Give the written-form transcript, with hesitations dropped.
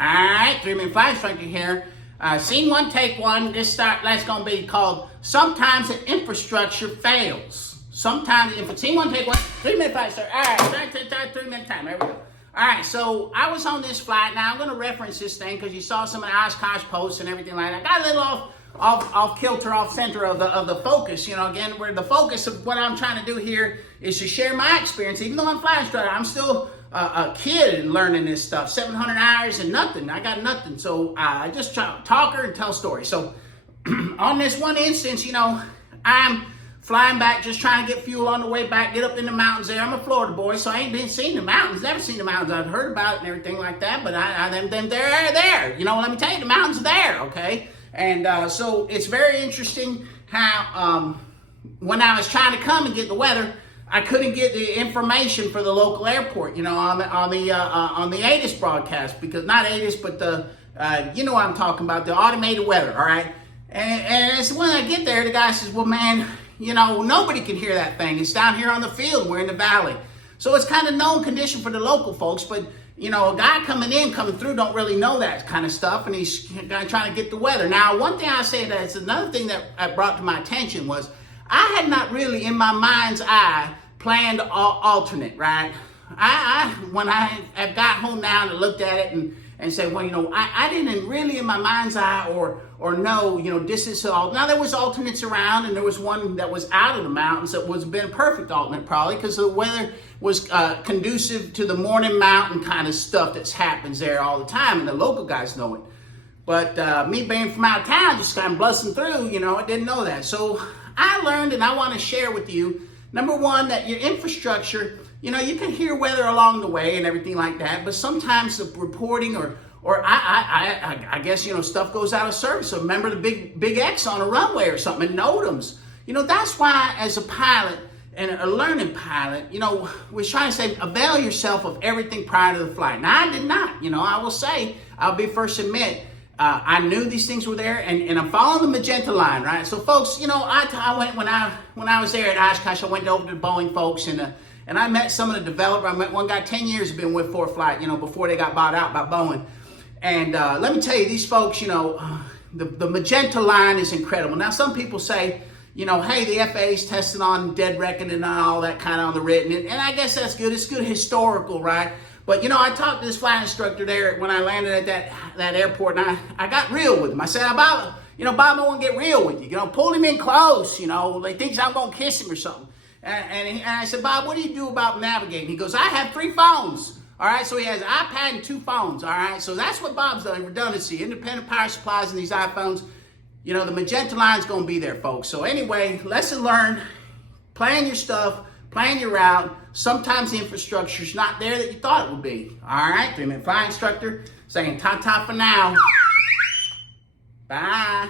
All right, 3-minute flight instructor here. Scene one, take one. That's going to be called Sometimes the Infrastructure Fails. Sometimes, if it's scene one, take one, 3-minute flight instructor. All right, start 3-minute time. There we go. All right, so I was on this flight. Now I'm going to reference this thing because you saw some of the Oshkosh posts and everything like that. I got a little off kilter, off center of the focus. You know, again, where the focus of what I'm trying to do here is to share my experience. Even though I'm flight instructor, I'm still a kid and learning this stuff. 700 hours and nothing. I got nothing. So I just try to talk and tell stories. So on this one instance, you know, I'm flying back, just trying to get fuel on the way back, get up in the mountains there. I'm a Florida boy, so I ain't seen the mountains, never seen the mountains. I've heard about it and everything like that, but they're there. You know, let me tell you, the mountains are there, okay? And so it's very interesting how when I was trying to come and get the weather, I couldn't get the information for the local airport, you know, on the ATIS broadcast, because not ATIS, but the you know what I'm talking about, the automated weather, all right? And it's when I get there, the guy says, well, man, you know, nobody can hear that thing. It's down here on the field. We're in the valley. So it's kind of known condition for the local folks, but, you know, a guy coming through don't really know that kind of stuff, and he's trying to get the weather. Now, one thing I say that's another thing that brought to my attention was I had not really, in my mind's eye, planned alternate, right? When I got home now and looked at it and said, well, you know, I didn't really in my mind's eye or know, you know, this is all. Now there was alternates around, and there was one that was out of the mountains that was been a perfect alternate probably because the weather was conducive to the morning mountain kind of stuff that happens there all the time, and the local guys know it. But me being from out of town, just kind of blussing through, you know, I didn't know that. So I learned, and I want to share with you, number one, that your infrastructure, you know, you can hear weather along the way and everything like that, but sometimes the reporting or I guess, you know, stuff goes out of service. So remember the big X on a runway or something, and NOTAMs. You know, that's why as a pilot and a learning pilot, you know, we're trying to say avail yourself of everything prior to the flight. Now, I did not, you know, I will say, I'll be first to admit, I knew these things were there, and I'm following the Magenta Line, right? So, folks, you know, I went when I was there at Oshkosh, I went over to the Boeing folks, and I met some of the developers. I met one guy 10 years had been with ForeFlight, you know, before they got bought out by Boeing. And let me tell you, these folks, you know, the Magenta Line is incredible. Now, some people say, you know, hey, the FAA's testing on dead reckoning and all that kind of on the written, and I guess that's good. It's good historical, right? But, you know, I talked to this flight instructor there when I landed at that airport, and I got real with him. I said, Bob, you know, Bob, I want to get real with you. You know, pull him in close, you know, they think I'm going to kiss him or something. And I said, Bob, what do you do about navigating? He goes, I have 3 phones. All right, so he has an iPad and 2 phones. All right, so that's what Bob's done, redundancy, independent power supplies and these iPhones. You know, the Magenta Line's going to be there, folks. So anyway, lesson learned, plan your stuff, plan your route. Sometimes the infrastructure's not there that you thought it would be. All right, 3-minute flight instructor saying ta-ta for now. Bye.